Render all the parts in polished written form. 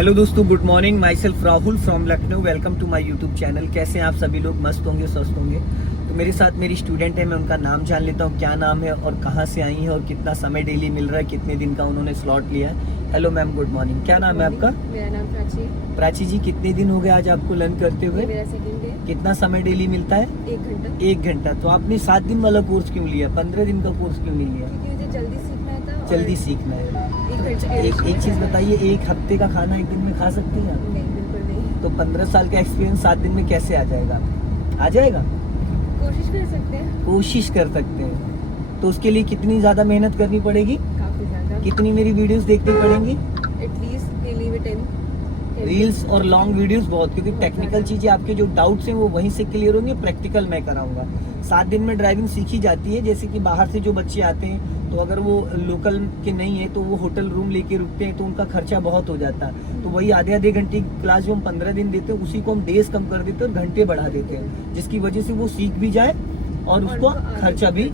Hello दोस्तों, good morning. Myself Rahul from Lucknow. Welcome to my YouTube channel. कैसे हैं आप सभी लोग? मस्त होंगे, स्वस्थ होंगे। तो मेरे साथ मेरी स्टूडेंट है, मैं उनका नाम जान लेता हूँ, क्या नाम है और कहाँ से आई है और कितना समय डेली मिल रहा है, कितने दिन का उन्होंने स्लॉट लिया है। Hello ma'am, good morning. क्या नाम है आपका? मेरा नाम प्राची। प्राची जी, कितने दिन हो गए आज आपको लर्न करते हुए? मेरा सेकंड है। कितना समय डेली मिलता है? 1 घंटा। 1 घंटा। तो आपने 7 दिन वाला कोर्स क्यों लिया? 15 दिन का कोर्स क्यों नहीं लिया? क्योंकि मुझे जल्दी सीखना था। जल्दी सीखना है। एक चीज में बताइए, एक हफ्ते का खाना 1 दिन में खा सकती हैं आप? नहीं, बिल्कुल नहीं। तो 15 साल का एक्सपीरियंस 7 दिन में कैसे आ जाएगा? आ जाएगा? कोशिश कर सकते हैं। कोशिश कर सकते हैं। तो उसके लिए कितनी ज्यादा मेहनत करनी पड़ेगी? काफी ज्यादा। कितनी मेरी वीडियोस देखनी पड़ेंगी? एटलीस्ट डेली में 10 रील्स और लॉन्ग वीडियोस बहुत, क्योंकि टेक्निकल चीजें, आपके जो डाउट्स हैं वो वहीं से क्लियर होंगे। प्रैक्टिकल मैं कराऊंगा। 7 दिन में ड्राइविंग सीखी जाती है। जैसे कि बाहर से जो बच्चे आते हैं, तो अगर वो लोकल के नहीं है तो वो होटल रूम लेके रुकते हैं, तो उनका खर्चा बहुत हो जाता है। तो वही आधे घंटे की क्लास जो हम 15 दिन देते हैं, उसी को हम डेज कम कर देते हैं और घंटे बढ़ा देते हैं, जिसकी वजह से वो सीख भी जाए और उसको खर्चा भी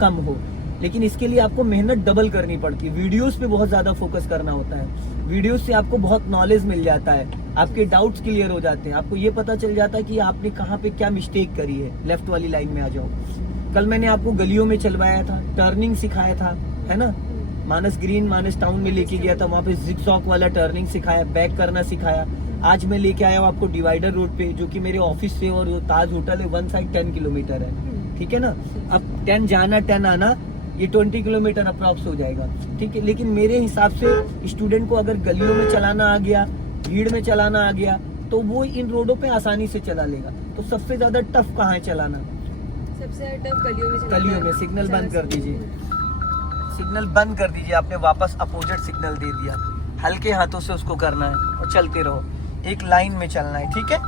कम हो। लेकिन इसके लिए आपको मेहनत डबल करनी पड़ती है। वीडियोस पे बहुत ज्यादा फोकस करना होता है। वीडियोस से आपको बहुत नॉलेज मिल जाता है, आपके डाउट्स क्लियर हो जाते हैं, आपको ये पता चल जाता है कि आपने कहाँ पे क्या मिस्टेक करी है। लेफ्ट वाली लाइन में आ जाओ। कल मैंने आपको गलियों में चलवाया था, टर्निंग सिखाया था, है ना? मानस ग्रीन, मानस टाउन में लेके गया था, वहाँ पे जिगजॉग वाला टर्निंग सिखाया, बैक करना सिखाया। आज मैं लेके आया हूँ आपको डिवाइडर रोड पे, जो कि मेरे ऑफिस से और ताज होटल है, 1 साइड 10 किलोमीटर है, ठीक है ना? अब 10 जाना 10 आना, ये 20 किलोमीटर अप्रॉक्स हो जाएगा, ठीक है। लेकिन मेरे हिसाब से स्टूडेंट को अगर गलियों में चलाना आ गया, भीड़ में चलाना आ गया, तो वो इन रोडों पे आसानी से चला लेगा। तो सबसे ज्यादा टफ कहाँ है चलाना? सबसे टफ गलियों में। गलियों में। सिग्नल बंद कर दीजिए, सिग्नल बंद कर दीजिए। आपने वापस अपोजिट सिग्नल दे दिया। हल्के हाथों से उसको करना है और चलते रहो, एक लाइन में चलना है, ठीक है।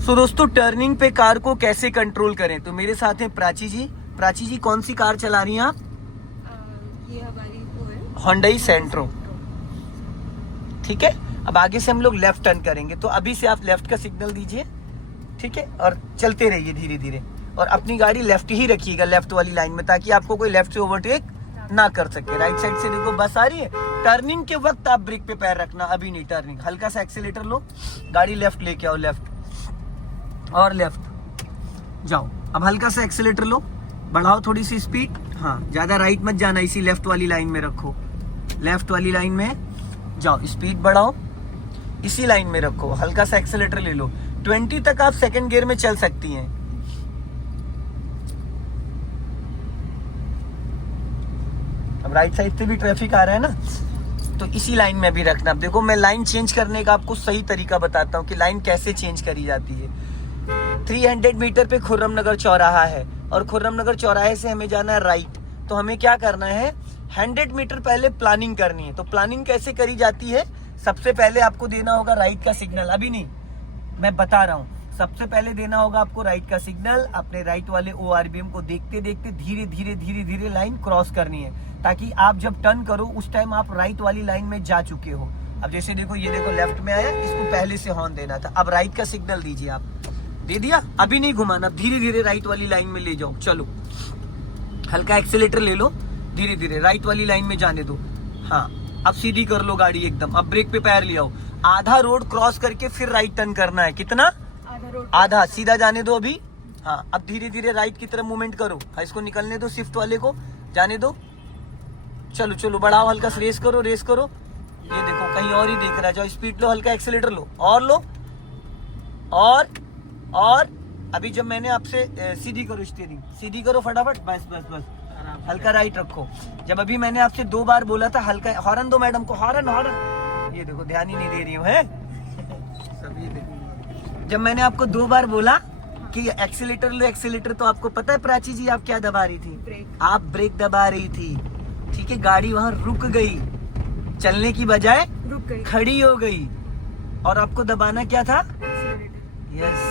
सो दोस्तों, टर्निंग पे कार को कैसे कंट्रोल करें, तो मेरे साथ हैं प्राची जी। प्राची जी, कौन सी कार चला रही हैं आप? ये हमारी वो है, होंडई सेंट्रो, ठीक है। अब आगे से हम लोग लेफ्ट टर्न करेंगे, तो अभी से आप लेफ्ट का सिग्नल दीजिए, ठीक है, और चलते रहिए धीरे धीरे। और अपनी गाड़ी लेफ्ट ही रखिएगा, लेफ्ट वाली लाइन में, ताकि आपको कोई लेफ्ट से ओवरटेक ना कर सके। राइट साइड से देखो बस आ रही है। टर्निंग के वक्त आप ब्रेक पे पैर रखना, अभी नहीं। टर्निंग हल्का सा एक्सीलेटर लो, गाड़ी लेफ्ट लेके आओ, लेफ्ट और लेफ्ट जाओ। अब हल्का सा एक्सीलेटर लो, बढ़ाओ थोड़ी सी स्पीड। हाँ, ज्यादा राइट मत जाना, इसी लेफ्ट वाली लाइन में रखो। लेफ्ट वाली लाइन में जाओ, स्पीड बढ़ाओ, इसी लाइन में रखो। हल्का सा एक्सीलेटर ले लो। 20 तक आप सेकंड गियर में चल सकती हैं। अब राइट साइड से भी ट्रैफिक आ रहा है ना, तो इसी लाइन में भी रखना। अब देखो, मैं लाइन चेंज करने का आपको सही तरीका बताता हूँ कि लाइन कैसे चेंज करी जाती है। 300 मीटर पे खुर्रम नगर चौराहा है और खुर्रम नगर चौराहे से हमें जाना है राइट। तो हमें क्या करना है, 100 मीटर पहले प्लानिंग करनी है। तो प्लानिंग कैसे करी जाती है? सबसे पहले आपको देना होगा राइट का सिग्नल। अभी नहीं, मैं बता रहा हूँ। सबसे पहले देना होगा आपको राइट का सिग्नल। अपने राइट वाले ORBM को देखते देखते धीरे धीरे धीरे धीरे लाइन क्रॉस करनी है, ताकि आप जब टर्न करो उस टाइम आप राइट वाली लाइन में जा चुके हो। अब जैसे देखो, ये देखो लेफ्ट में आया, इसको पहले से हॉर्न देना था। अब राइट का सिग्नल दीजिए, आप दे दिया। अभी नहीं घुमाना, धीरे धीरे राइट वाली लाइन में ले जाओ। चलो, हल्का एक्सीलेटर ले लो, धीरे धीरे राइट वाली लाइन में जाने दो। हाँ, अब सीधी कर लो गाड़ी एकदम। अब ब्रेक पे पैर ले आओ। आधा रोड क्रॉस करके फिर राइट टर्न करना है। कितना? आधा। सीधा जाने दो अभी। हाँ, अब धीरे धीरे राइट की तरफ मूवमेंट करो। हाँ, इसको निकलने दो, स्विफ्ट वाले को जाने दो। चलो चलो, बढ़ाओ, हल्का से रेस करो, रेस करो। ये देखो, कहीं और ही देख रहा है। जाओ, स्पीड लो, हल्का एक्सीलेटर लो, और लो, और अभी जब मैंने आपसे सीधी करो, स्टीयरिंग सीधी करो फटाफट, बस बस बस। हल्का राइट रखो। जब अभी मैंने आपसे 2 बार बोला था, हल्का हॉर्न दो मैडम को, हॉर्न हॉर्न। ये देखो, ध्यान ही नहीं दे रही हूँ, है सभी देखो। जब मैंने आपको 2 बार बोला कि एक्सीलेटर लो, एक्सीलेटर, तो आपको पता है प्राची जी आप क्या दबा रही थी? आप ब्रेक दबा रही थी, ठीक है। गाड़ी वहां रुक गई, चलने की बजाय रुक गई, खड़ी हो गई। और आपको दबाना क्या था? यस।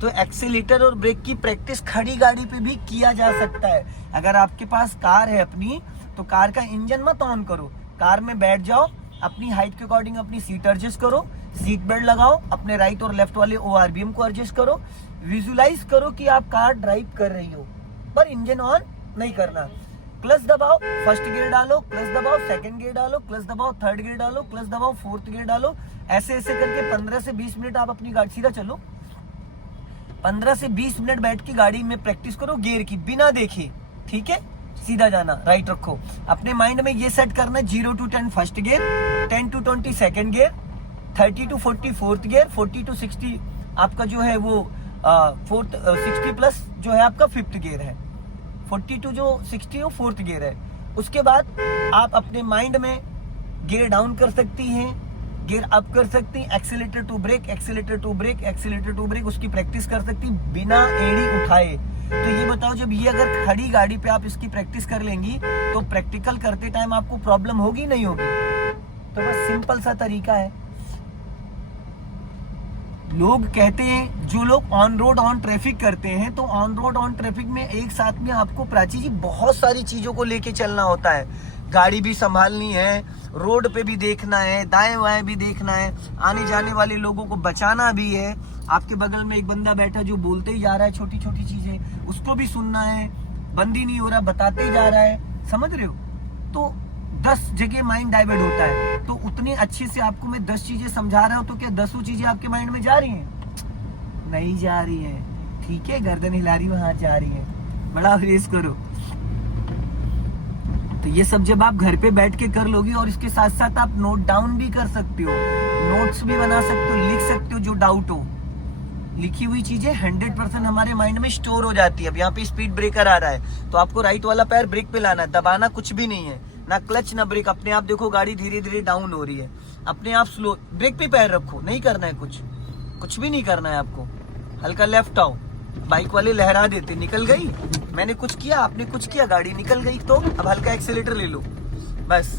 तो एक्सीलेटर और ब्रेक की प्रैक्टिस खड़ी गाड़ी पे भी किया जा सकता है। अगर आपके पास कार है अपनी, तो कार का इंजन मत ऑन करो, कार में बैठ जाओ, अपनी हाइट के अकॉर्डिंग अपनी सीट एडजस्ट करो, सीट बेल्ट लगाओ, अपने राइट और लेफ्ट वाले ORBM को एडजस्ट करो, विजुलाइज करो कि आप कार ड्राइव कर रही हो, पर इंजन ऑन नहीं करना। क्लच दबाओ, फर्स्ट गियर डालो, क्लच दबाओ, सेकंड गियर डालो, क्लच दबाओ, थर्ड गियर डालो, क्लच दबाओ, फोर्थ गियर डालो। ऐसे ऐसे करके 15 से 20 मिनट आप अपनी गाड़ी सीधा चलो, 15 से 20 मिनट बैठ के गाड़ी में प्रैक्टिस करो गियर की, बिना देखे। ठीक है, सीधा जाना, राइट रखो। अपने माइंड में ये सेट करना 0 to 10 first gear, 10 to 20 second gear, 30 to 40 fourth gear, 40 to 60 आपका जो है वो 60 प्लस जो है आपका फिफ्थ गियर है, 40 to जो 60 वो फोर्थ गियर है। उसके बाद आप अपने माइंड में गियर डाउन कर सकती हैं, गियर अप कर सकती हैं, accelerator to brake, accelerator to brake, accelerator to brake, उसकी प्रैक्टिस कर सकती हैं बिना एड़ी उठाए। तो ये बताओ, जब ये अगर खड़ी गाड़ी पे आप इसकी प्रैक्टिस कर लेंगी तो प्रैक्टिकल करते टाइम आपको प्रॉब्लम होगी नहीं होगी? तो बस सिंपल सा तरीका है। लोग कहते हैं, जो लोग ऑन रोड ऑन ट्रैफिक करते हैं, तो ऑन रोड ऑन ट्रैफिक में एक साथ में आपको प्राची जी बहुत सारी चीजों को लेके चलना होता है। गाड़ी भी संभालनी है, रोड पे भी देखना है, दाएं बाएं भी देखना है, आने जाने वाले लोगों को बचाना भी है। आपके बगल में एक बंदा बैठा जो बोलते ही जा रहा है छोटी छोटी चीजें, उसको भी सुनना है, बंद ही नहीं हो रहा, बताते ही जा रहा है, समझ रहे हो? तो 10 जगह माइंड डाइवर्ट होता है। तो उतने अच्छे से आपको मैं 10 चीजें समझा रहा हूँ, तो क्या 10 चीजें आपके माइंड में जा रही हैं? नहीं जा रही है। ठीक है, गर्दन हिला रही, वहां जा रही है, बड़ा रेस करो। तो ये सब जब आप घर पे बैठ के कर लोगी, और इसके साथ साथ आप नोट डाउन भी कर सकते हो, नोट्स भी बना सकते हो, लिख सकते हो जो डाउट हो। लिखी हुई चीजें 100% हमारे माइंड में स्टोर हो जाती है। अब यहाँ पे स्पीड ब्रेकर आ रहा है, तो आपको राइट वाला पैर ब्रेक पे लाना है, दबाना कुछ भी नहीं है, ना क्लच ना ब्रेक। अपने आप देखो गाड़ी धीरे धीरे डाउन हो रही है, अपने आप स्लो, ब्रेक पे पैर रखो, नहीं करना है कुछ भी नहीं करना है आपको। हल्का लेफ्ट आओ, बाइक वाले लहरा देते, निकल गई, मैंने कुछ किया, आपने कुछ किया, गाड़ी निकल गई। तो अब हल्का एक्सीलेटर ले लो, बस।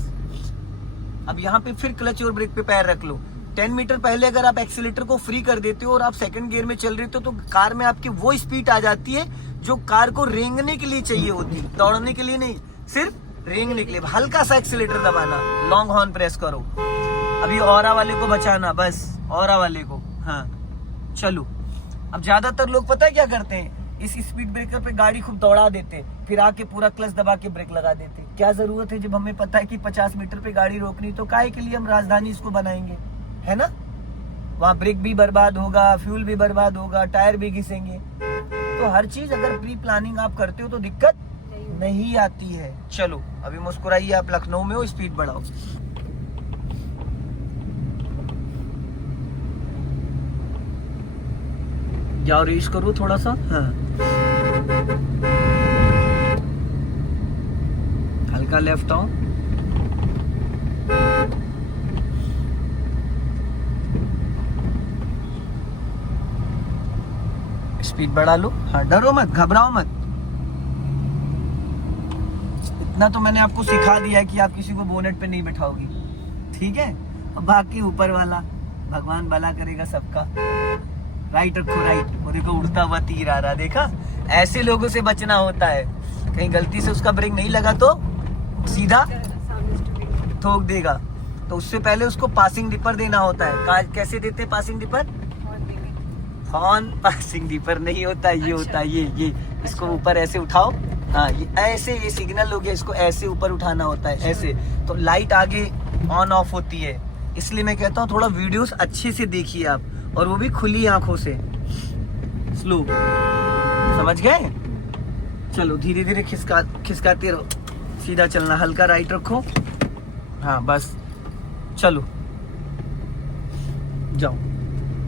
अब यहाँ पे फिर क्लच और ब्रेक पे पैर रख लो। 10 मीटर पहले अगर आप एक्सीलेटर को फ्री कर देते हो और आप सेकंड गियर में चल रहे हो, तो कार में आपकी वो स्पीड आ जाती है जो कार को रेंगने के लिए चाहिए होती है, दौड़ने के लिए नहीं, सिर्फ रेंगने के लिए। हल्का सा एक्सीलेटर दबाना, लॉन्ग हॉर्न प्रेस करो। अभी ऑरा वाले को बचाना, बस ऑरा वाले को। हाँ चलो। अब ज्यादातर लोग पता है क्या करते हैं, इस स्पीड ब्रेकर पे गाड़ी खूब दौड़ा देते, फिर आके पूरा क्लच दबा के ब्रेक लगा देते। क्या जरूरत है, जब हमें पता है कि 50 मीटर पे गाड़ी रोकनी, तो काहे के लिए हम राजधानी इसको बनाएंगे, है ना? वहाँ ब्रेक भी बर्बाद होगा, फ्यूल भी बर्बाद होगा, टायर भी घिसेंगे। तो हर चीज अगर प्री प्लानिंग आप करते हो तो दिक्कत नहीं आती है। चलो अभी मुस्कुराइए, आप लखनऊ में हो, स्पीड बढ़ाओ। जाओ रेस करो थोड़ा सा। हाँ हल्का लेफ्ट आओ, स्पीड बढ़ा लो। हाँ डरो मत, घबराओ मत। इतना तो मैंने आपको सिखा दिया है कि आप किसी को बोनेट पे नहीं बैठाओगी, ठीक है? अब बाकी ऊपर वाला भगवान भला करेगा सबका। राइट रखो, राइट। वो देखो उड़ता हुआ तीर आ रहा, देखा? ऐसे लोगों से बचना होता है। कहीं गलती से उसका ब्रेक नहीं लगा तो सीधा ठोक देगा। तो उससे पहले उसको पासिंग डिपर देना होता है। कैसे देते हैं passing dipper? Horn passing dipper नहीं होता, ये होता है ये इसको ऊपर ऐसे उठाओ। हाँ ये ऐसे, ये सिग्नल हो गया, इसको ऐसे ऊपर उठाना होता है, ऐसे। तो लाइट आगे ऑन ऑफ होती है। इसलिए मैं कहता हूँ थोड़ा वीडियोस अच्छे से देखिए आप, और वो भी खुली आंखों से, स्लो। समझ गए? चलो धीरे धीरे खिसकाते रहो, सीधा चलना, हल्का राइट रखो। हाँ बस चलो जाओ।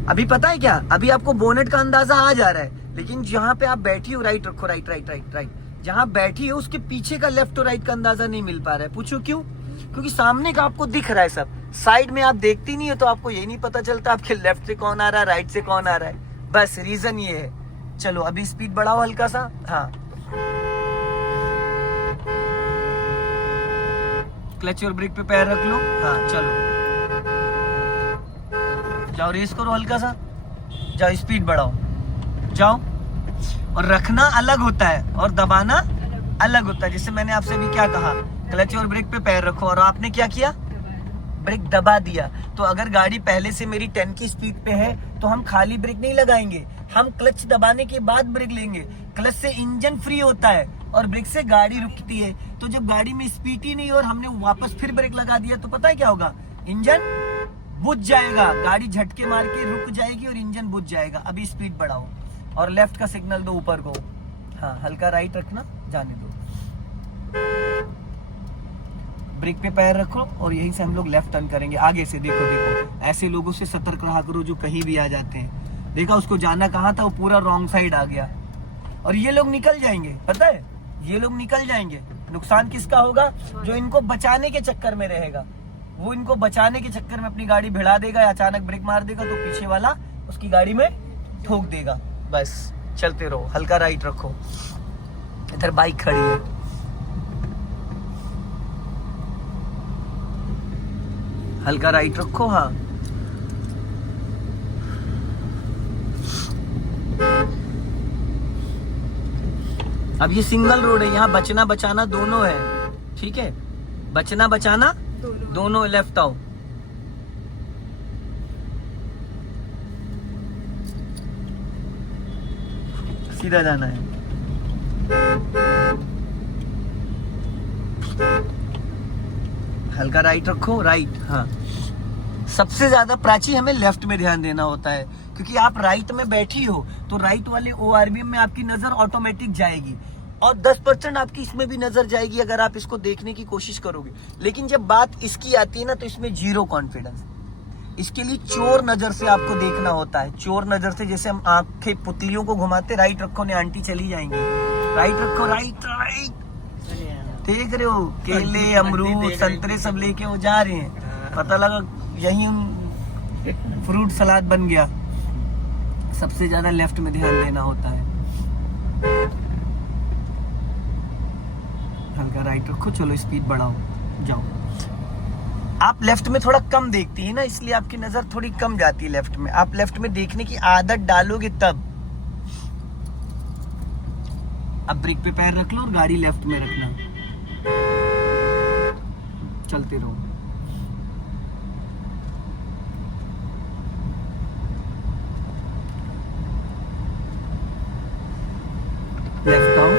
अभी पता है क्या, अभी आपको बोनेट का अंदाजा आ जा रहा है, लेकिन जहाँ पे आप बैठी हो, राइट रखो, राइट राइट राइट राइट। जहाँ बैठी हो उसके पीछे का लेफ्ट और राइट का अंदाजा नहीं मिल पा रहा है। पूछो क्यों? क्योंकि सामने का आपको दिख रहा है सब, साइड में आप देखती नहीं हो, तो आपको ये नहीं पता चलता आपके लेफ्ट से कौन आ रहा है, राइट से कौन आ रहा है। बस रीजन ये है। चलो अभी स्पीड बढ़ाओ हल्का सा। हाँ क्लच और ब्रेक पे पैर रख लो। हाँ चलो जाओ, रेस करो हल्का सा, जाओ स्पीड बढ़ाओ, जाओ। और रखना अलग होता है और दबाना अलग होता है। जैसे मैंने आपसे भी क्या कहा, क्लच और ब्रेक पे पैर रखो, और आपने क्या किया, ब्रेक दबा दिया। तो अगर गाड़ी पहले से मेरी 10 की स्पीड पे है तो हम खाली ब्रेक नहीं लगाएंगे, हम क्लच दबाने के बाद ब्रेक लेंगे। क्लच से इंजन फ्री होता है और ब्रेक से गाड़ी रुकती है। तो जब गाड़ी में स्पीड ही नहीं और हमने वापस फिर ब्रेक लगा दिया तो पता है क्या होगा, इंजन बुझ जाएगा, गाड़ी झटके मार के रुक जाएगी और इंजन बुझ जाएगा। अभी स्पीड बढ़ाओ और लेफ्ट का सिग्नल दो ऊपर को, हाँ हल्का राइट रखना, जाने दो। ब्रेक पे पैर रखो और यहीं से हम लोग लेफ्ट टर्न करेंगे। आगे से देखो, देखो ऐसे लोगों से सतर्क रहा करो जो कहीं भी आ जाते हैं। देखा उसको जाना कहाँ था, वो पूरा रॉन्ग साइड आ गया और ये लोग निकल जाएंगे, पता है ये लोग निकल जाएंगे। नुकसान किसका होगा, जो इनको बचाने के चक्कर में रहेगा, वो इनको बचाने के चक्कर में अपनी गाड़ी भिड़ा देगा या अचानक ब्रेक मार देगा तो पीछे वाला उसकी गाड़ी में ठोक देगा। बस चलते रहो, हल्का राइट रखो। इधर बाइक खड़ी है, हल्का राइट रखो, हाँ अब ये सिंगल रोड है, यहाँ बचना बचाना दोनों है, ठीक है, बचना बचाना दोनों। लेफ्ट आओ, सीधा जाना है। हल्का राइट रखो, राइट, हाँ। सबसे ज्यादा प्राची हमें लेफ्ट में ध्यान देना होता है क्योंकि आप राइट में बैठी हो तो राइट वाले ORBM में आपकी नजर ऑटोमेटिक जाएगी और 10% आपकी इसमें भी नजर जाएगी अगर आप इसको देखने की कोशिश करोगे। लेकिन जब बात इसकी आती है ना तो इसमें जीरो कॉन्फिडेंस। इसके लिए चोर नजर से आपको देखना होता है, चोर नजर से, जैसे हम आंखें पुतलियों को घुमाते, राइट रखो ने आंटी चली जाएंगी, राइट रखो, राइट राइट, देख रहे हो केले अमरूद संतरे सब लेके वो जा रहे हैं, पता लगा यही फ्रूट सलाद बन गया। सबसे ज्यादा लेफ्ट में ध्यान देना होता है। हल्का राइट रखो, चलो स्पीड बढ़ाओ, जाओ। आप लेफ्ट में थोड़ा कम देखती है ना, इसलिए आपकी नजर थोड़ी कम जाती है लेफ्ट में। आप लेफ्ट में देखने की आदत डालोगे तब। अब ब्रेक पे पैर रख लो और गाड़ी लेफ्ट में रखना, चलते रहो। लेफ्ट आओ,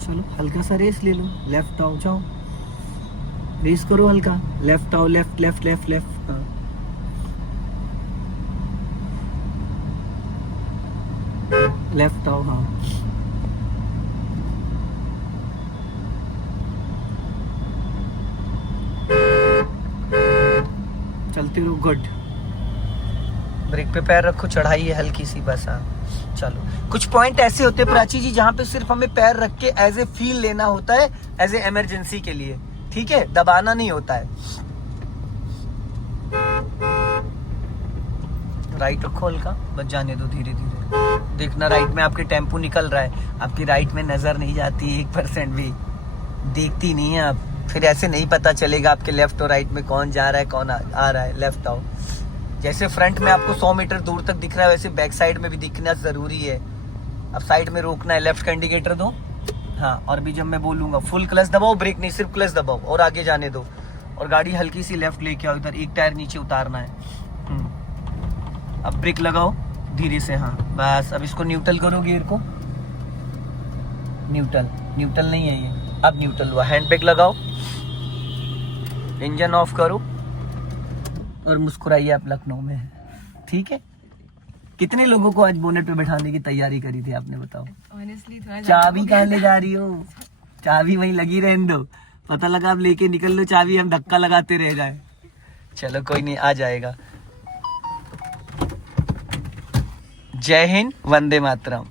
चलो हल्का सा रेस ले लो, लेफ्ट आओ, जाओ रेस करो हल्का, लेफ्ट आओ, लेफ्ट लेफ्ट लेफ्ट लेफ्ट, हाँ। लेफ्ट आओ, हाँ। चलते रहो, गुड। ब्रेक पे पैर रखो, चढ़ाई है हल्की सी, बस, हाँ। चलो कुछ पॉइंट ऐसे होते हैं प्राची जी जहाँ पे सिर्फ हमें पैर रख के एज ए फील लेना होता है, एज ए इमरजेंसी के लिए, ठीक है, दबाना नहीं होता है। राइट रखो हल्का, बच जाने दो धीरे धीरे। देखना राइट में आपके टेम्पो निकल रहा है, आपकी राइट में नजर नहीं जाती 1% भी, देखती नहीं है आप, फिर ऐसे नहीं पता चलेगा आपके लेफ्ट और राइट में कौन जा रहा है कौन आ रहा है। लेफ्ट आओ, जैसे फ्रंट में आपको 100 मीटर दूर तक दिख रहा है वैसे बैक साइड में भी दिखना जरूरी है। अब साइड में रोकना है, लेफ्ट का इंडिकेटर दो, हाँ, और भी जब मैं बोलूंगा फुल क्लच दबाओ, ब्रेक नहीं सिर्फ क्लच दबाओ और आगे जाने दो और गाड़ी हल्की सी लेफ्ट लेके आओ, इधर एक टायर नीचे उतारना है। अब ब्रेक लगाओ धीरे से, हाँ बस। अब इसको न्यूट्रल करो, गियर को न्यूट्रल, न्यूट्रल नहीं है ये, अब न्यूट्रल हुआ। हैंड ब्रेक लगाओ, इंजन ऑफ करो और मुस्कुराइए आप लखनऊ में, ठीक है। कितने लोगों को आज बोनेट पे बैठाने की तैयारी करी थी आपने, बताओ। Honestly, थोड़ा चाबी कहाँ ले जा रही हो, चाबी वहीं लगी रहने दो, पता लगा आप लेके निकल लो चाबी, हम धक्का लगाते रह जाए। चलो कोई नहीं, आ जाएगा। जय हिंद, वंदे मातरम।